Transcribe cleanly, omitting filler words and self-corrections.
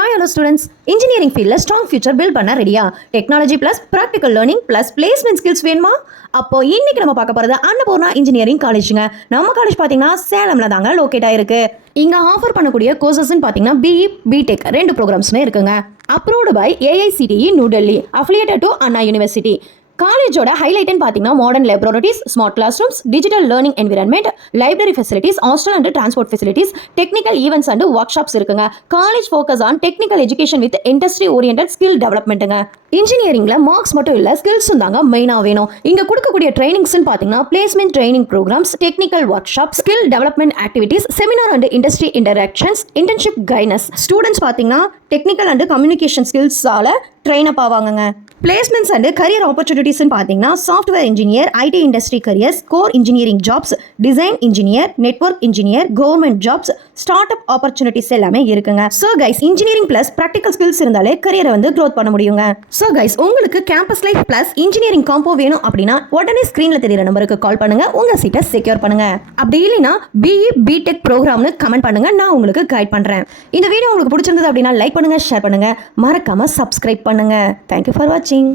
Hi hello students, engineering ஃபீல்டில் strong future build பண்ண ரெடியா? Technology plus practical learning plus placement skills வேணுமா? அப்போ இன்னைக்கு நம்ம பார்க்க போகிறது அன்னபூர்ணா இன்ஜினியரிங் காலேஜுங்க. நம்ம காலேஜ் பார்த்தீங்கன்னா சேலமில் தாங்க லொக்கேட் ஆயிருக்கு. இங்கே ஆஃபர் பண்ணக்கூடிய கோர்சஸ்ன்னு பார்த்தீங்கன்னா பிஇ பிடெக் 2 ப்ரோக்ராம்ஸ்னு இருக்குங்க. Approved by AICTE new Delhi, affiliated to Anna university. காலேஜோட ஹைலைட்னு பார்த்தீங்கன்னா modern laboratories, smart class rooms, digital learning environment, library facilities, hostel and transport facilities, technical events and workshops இருக்குங்க. College focus on technical education with industry oriented skill டெவலப்மெண்ட்டுங்க. இன்ஜினியரிங்ல marks மட்டும் இல்லை, ஸ்கில்ஸும் தாங்க மெயினாக வேணும். இங்கே கொடுக்கக்கூடிய ட்ரைனிங்ஸ்னு பார்த்தீங்கன்னா placement training programs, technical workshop, skill development activities, seminar and industry interactions, internship guidance. Students பார்த்தீங்கன்னா டெக்னிக்கல் அண்ட் கம்யூனிகேஷன் ஸ்கில்ஸால ட்ரெயின் அப் ஆவாங்க. பிளேஸ்மெண்ட்ஸ் அண்ட் கரியர் ஆப்பர்ச்சுனிட்டிஸ்னு பார்த்தீங்கன்னா software engineer, IT industry careers, core engineering jobs, design engineer, network engineer, government jobs, startup opportunities எல்லாமே இருக்குங்க. So guys, engineering plus practical skills இருந்தாலே கரியரை growth பண்ண முடியுங்க. ஸோ கைஸ், உங்களுக்கு campus life plus engineering combo வேணும் அப்படின்னா உடனே ஸ்க்ரீனில் தெரியுற நம்பருக்கு கால் பண்ணுங்க, உங்க சீட்டை செக்யூர் பண்ணுங்க. அப்படி இல்லைன்னா பிஇ பிடெக் ப்ரோக்ராம்னு கமெண்ட் பண்ணுங்க, நான் உங்களுக்கு கைட் பண்றேன். இந்த வீடியோ உங்களுக்கு பிடிச்சிருந்தது அப்படின்னா லைக் பண்ணுங்க, ஷேர் பண்ணுங்க, மறக்காம சப்ஸ்கிரைப் பண்ணுங்க. தேங்க்யூ ஃபார் வாட்சிங்.